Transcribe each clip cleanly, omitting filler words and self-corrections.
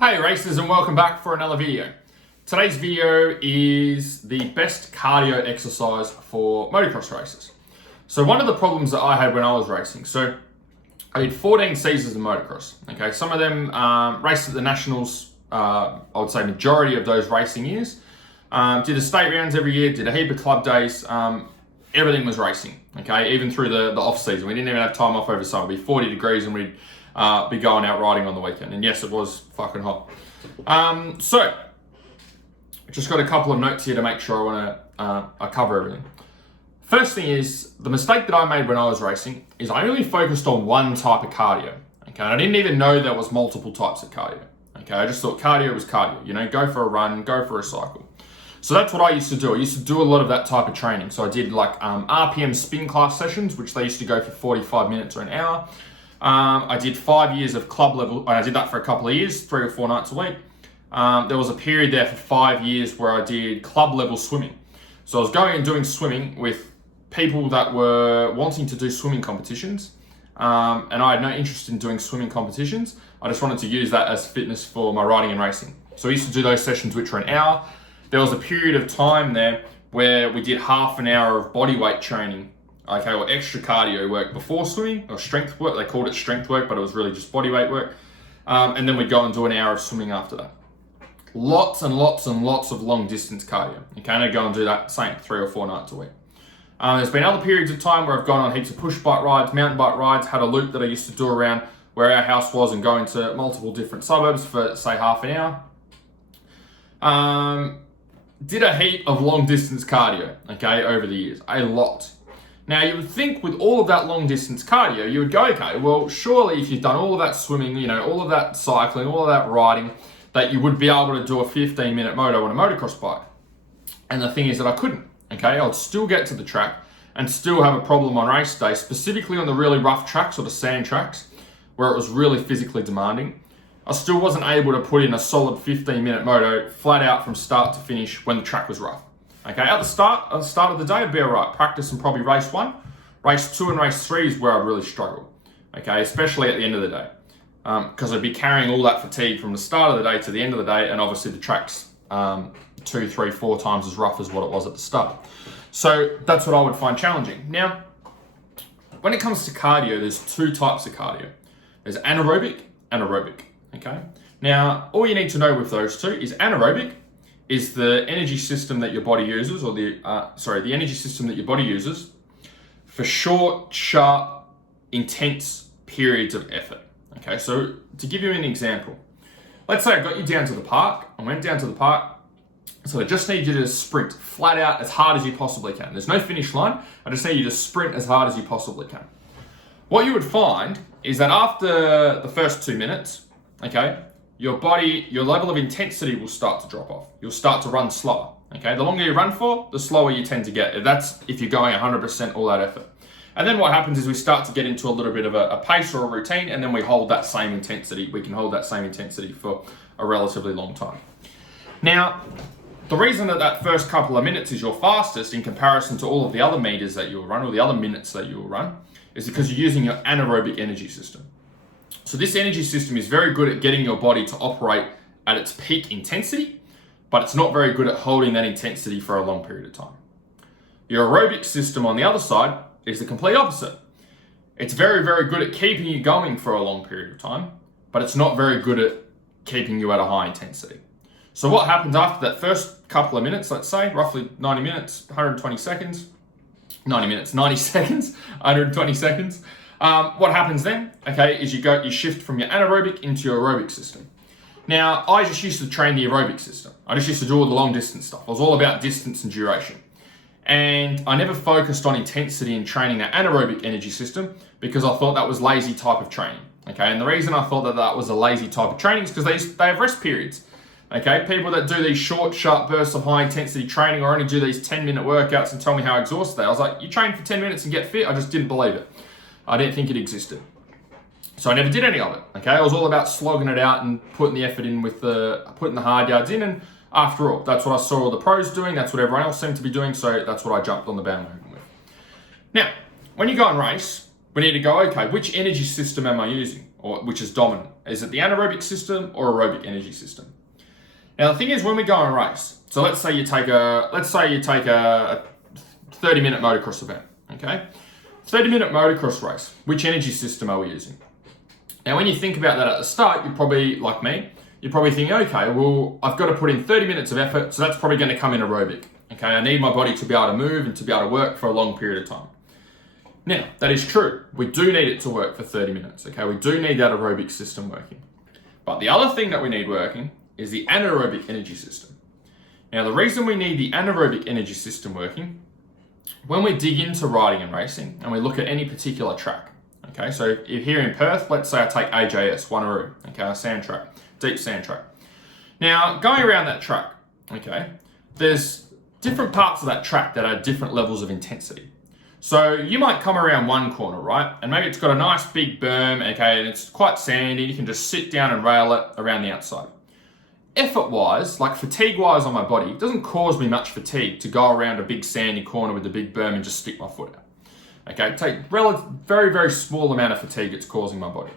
Hey racers, and welcome back for another video. Today's video is the best cardio exercise for motocross races. So one of the problems that I had when I was racing, so I did 14 seasons of motocross. Okay, some of them raced at the nationals, I would say majority of those racing years. Did the state rounds every year, did a heap of club days, everything was racing, okay, even through the off season. We didn't even have time off over summer. It'd be 40 degrees and we'd be going out riding on the weekend. And yes, it was fucking hot. So, just got a couple of notes here to make sure I cover everything. First thing is, the mistake that I made when I was racing is I only focused on one type of cardio. Okay, and I didn't even know there was multiple types of cardio. Okay, I just thought cardio was cardio. You know, go for a run, go for a cycle. So that's what I used to do. I used to do a lot of that type of training. So I did like RPM spin class sessions, which they used to go for 45 minutes or an hour. I did 5 years of club level. I did that for a couple of years, 3 or 4 nights a week. There was a period there for 5 years where I did club level swimming. So I was going and doing swimming with people that were wanting to do swimming competitions. And I had no interest in doing swimming competitions. I just wanted to use that as fitness for my riding and racing. So I used to do those sessions, which were an hour. There was a period of time there where we did half an hour of body weight training, okay, or extra cardio work before swimming, or strength work. They called it strength work, but it was really just body weight work. And then we'd go and do an hour of swimming after that. Lots and lots and lots of long distance cardio. Okay, and I'd go and do that same 3 or 4 nights a week. There's been other periods of time where I've gone on heaps of push bike rides, mountain bike rides, had a loop that I used to do around where our house was and go into multiple different suburbs for, say, half an hour. Did a heap of long distance cardio, okay, over the years, a lot. Now you would think with all of that long distance cardio, you would go, okay, well, surely if you've done all of that swimming, you know, all of that cycling, all of that riding, that you would be able to do a 15-minute moto on a motocross bike. And the thing is that I couldn't, okay? I would still get to the track and still have a problem on race day, specifically on the really rough tracks or the sand tracks, where it was really physically demanding. I still wasn't able to put in a solid 15-minute moto flat out from start to finish when the track was rough. Okay, at the start of the day, I'd be all right. Practice and probably race 1. Race 2 and race 3 is where I'd really struggle. Okay, especially at the end of the day. Because I'd be carrying all that fatigue from the start of the day to the end of the day, and obviously the track's 2, 3, 4 times as rough as what it was at the start. So that's what I would find challenging. Now, when it comes to cardio, there's 2 types of cardio. There's anaerobic and aerobic. Okay. Now, all you need to know with those 2 is anaerobic is the energy system that your body uses, or the energy system that your body uses for short, sharp, intense periods of effort. Okay, so to give you an example, let's say I got you down to the park. I went down to the park, so I just need you to sprint flat out as hard as you possibly can. There's no finish line. I just need you to sprint as hard as you possibly can. What you would find is that after the first 2 minutes, okay, your level of intensity will start to drop off. You'll start to run slower, okay? The longer you run for, the slower you tend to get. That's if you're going 100% all out effort. And then what happens is we start to get into a little bit of a pace or a routine, and then we hold that same intensity. We can hold that same intensity for a relatively long time. Now, the reason that first couple of minutes is your fastest in comparison to all of the other meters that you'll run, or the other minutes that you'll run, is because you're using your anaerobic energy system. So this energy system is very good at getting your body to operate at its peak intensity, but it's not very good at holding that intensity for a long period of time. Your aerobic system on the other side is the complete opposite. It's very, very good at keeping you going for a long period of time, but it's not very good at keeping you at a high intensity. So what happens after that first couple of minutes, let's say, roughly 90 minutes, 120 seconds, 90 minutes, 90 seconds, 120 seconds, what happens then, okay, is you shift from your anaerobic into your aerobic system. Now, I just used to train the aerobic system. I just used to do all the long distance stuff. I was all about distance and duration. And I never focused on intensity in training that anaerobic energy system because I thought that was lazy type of training. Okay, and the reason I thought that was a lazy type of training is because they have rest periods. Okay, people that do these short, sharp bursts of high intensity training or only do these 10-minute workouts and tell me how exhausted they are. I was like, you train for 10 minutes and get fit? I just didn't believe it. I didn't think it existed. So I never did any of it. Okay, I was all about slogging it out and putting the effort in with putting the hard yards in. And after all, that's what I saw all the pros doing. That's what everyone else seemed to be doing. So that's what I jumped on the bandwagon with. Now, when you go and race, we need to go, okay, which energy system am I using? or which is dominant? Is it the anaerobic system or aerobic energy system? Now the thing is, when we go and race, so let's say you take a 30-minute motocross event, okay? 30-minute motocross race, which energy system are we using? Now when you think about that at the start, you're probably, like me, you're probably thinking, okay, well, I've got to put in 30 minutes of effort, so that's probably going to come in aerobic. Okay, I need my body to be able to move and to be able to work for a long period of time. Now, that is true. We do need it to work for 30 minutes, okay? We do need that aerobic system working. But the other thing that we need working is the anaerobic energy system. Now, the reason we need the anaerobic energy system working, when we dig into riding and racing and we look at any particular track, okay, so if here in Perth, let's say I take AJS, Wanneroo, okay, a sand track, deep sand track. Now, going around that track, okay, there's different parts of that track that are different levels of intensity. So you might come around one corner, right? And maybe it's got a nice big berm, okay, and it's quite sandy. You can just sit down and rail it around the outside. Effort-wise, like fatigue-wise on my body, it doesn't cause me much fatigue to go around a big sandy corner with a big berm and just stick my foot out. Okay, take very, very small amount of fatigue it's causing my body.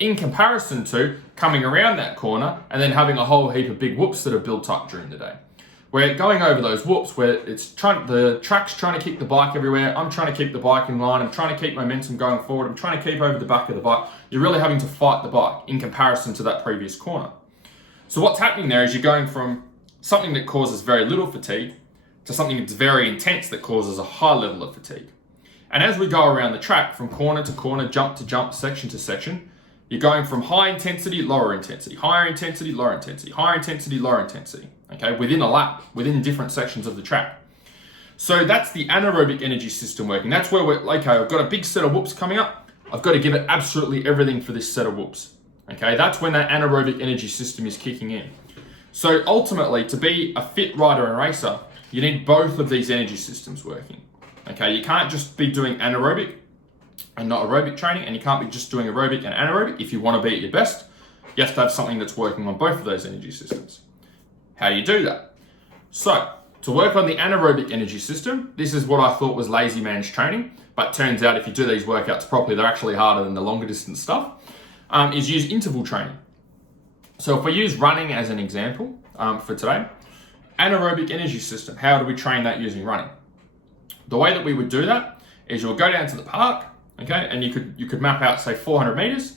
In comparison to coming around that corner and then having a whole heap of big whoops that are built up during the day. We're going over those whoops where the track's trying to kick the bike everywhere. I'm trying to keep the bike in line. I'm trying to keep momentum going forward. I'm trying to keep over the back of the bike. You're really having to fight the bike in comparison to that previous corner. So what's happening there is you're going from something that causes very little fatigue to something that's very intense that causes a high level of fatigue. And as we go around the track from corner to corner, jump to jump, section to section, you're going from high intensity, lower intensity, higher intensity, lower intensity, higher intensity, lower intensity, okay, within a lap, within different sections of the track. So that's the anaerobic energy system working. That's where we're, okay, I've got a big set of whoops coming up. I've got to give it absolutely everything for this set of whoops, okay? That's when that anaerobic energy system is kicking in. So ultimately, to be a fit rider and racer, you need both of these energy systems working, okay? You can't just be doing anaerobic and not aerobic training, and you can't be just doing aerobic and anaerobic. If you want to be at your best, you have to have something that's working on both of those energy systems. How do you do that? So, to work on the anaerobic energy system, this is what I thought was lazy man's training, but turns out if you do these workouts properly, they're actually harder than the longer distance stuff, is use interval training. So if we use running as an example for today, anaerobic energy system, how do we train that using running? The way that we would do that is you'll go down to the park, okay, and you could map out, say, 400 meters.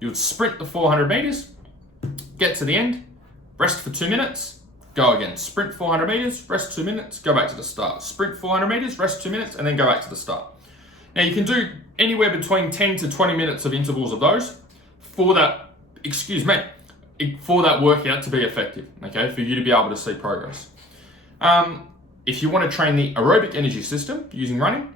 You would sprint the 400 meters, get to the end, rest for 2 minutes, go again. Sprint 400 meters, rest 2 minutes, go back to the start. Sprint 400 meters, rest 2 minutes, and then go back to the start. Now you can do anywhere between 10 to 20 minutes of intervals of those for that, for that workout to be effective, okay, for you to be able to see progress. If you want to train the aerobic energy system using running,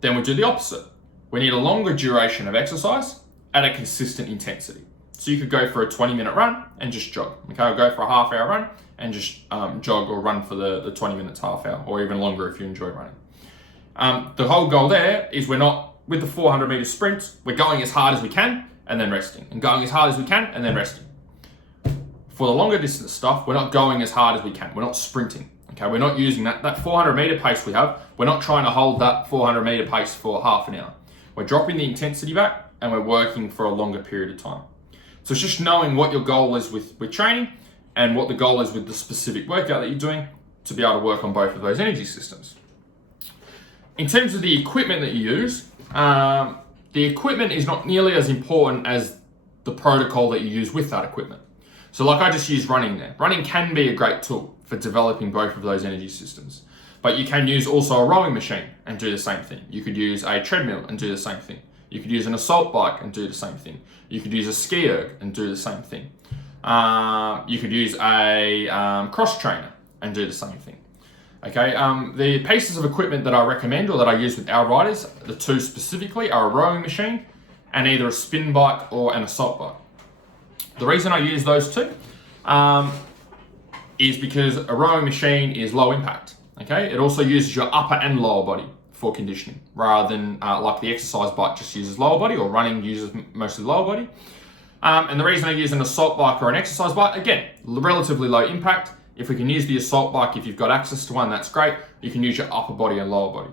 then we do the opposite. We need a longer duration of exercise at a consistent intensity. So you could go for a 20-minute run and just jog. Okay, I'll go for a half-hour run and just jog or run for the 20 minutes, half hour, or even longer if you enjoy running. The whole goal there is we're not, with the 400-meter sprints, we're going as hard as we can and then resting, and going as hard as we can and then resting. For the longer distance stuff, we're not going as hard as we can. We're not sprinting. Okay, we're not using that 400-meter pace we have. We're not trying to hold that 400-meter pace for half an hour. We're dropping the intensity back and we're working for a longer period of time. So it's just knowing what your goal is with training and what the goal is with the specific workout that you're doing to be able to work on both of those energy systems. In terms of the equipment that you use, the equipment is not nearly as important as the protocol that you use with that equipment. So like I just used running there. Running can be a great tool for developing both of those energy systems. But you can use also a rowing machine and do the same thing. You could use a treadmill and do the same thing. You could use an assault bike and do the same thing. You could use a ski erg and do the same thing. You could use a cross trainer and do the same thing. Okay, the pieces of equipment that I recommend or that I use with our riders, the two specifically, are a rowing machine and either a spin bike or an assault bike. The reason I use those two is because a rowing machine is low impact. Okay, it also uses your upper and lower body for conditioning, rather than like the exercise bike just uses lower body, or running uses mostly lower body. And the reason I use an assault bike or an exercise bike, again, relatively low impact. If we can use the assault bike, if you've got access to one, that's great. You can use your upper body and lower body.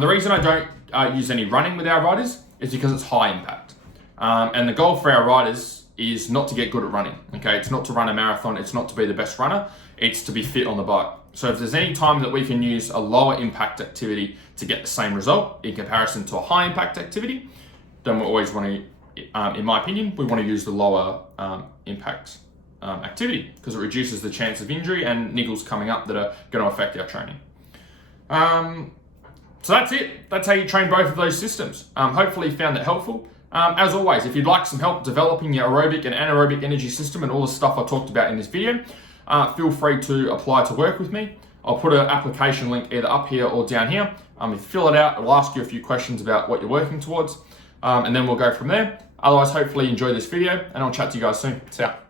The reason I don't use any running with our riders is because it's high impact. And the goal for our riders is not to get good at running, okay? It's not to run a marathon, it's not to be the best runner, it's to be fit on the bike. So if there's any time that we can use a lower impact activity to get the same result in comparison to a high impact activity, then we always want to, in my opinion, we want to use the lower impact activity because it reduces the chance of injury and niggles coming up that are going to affect our training. So that's it. That's how you train both of those systems. Hopefully you found that helpful. As always, if you'd like some help developing your aerobic and anaerobic energy system and all the stuff I talked about in this video, feel free to apply to work with me. I'll put an application link either up here or down here. If you fill it out, it'll ask you a few questions about what you're working towards, and then we'll go from there. Otherwise, hopefully you enjoy this video, and I'll chat to you guys soon. See ya.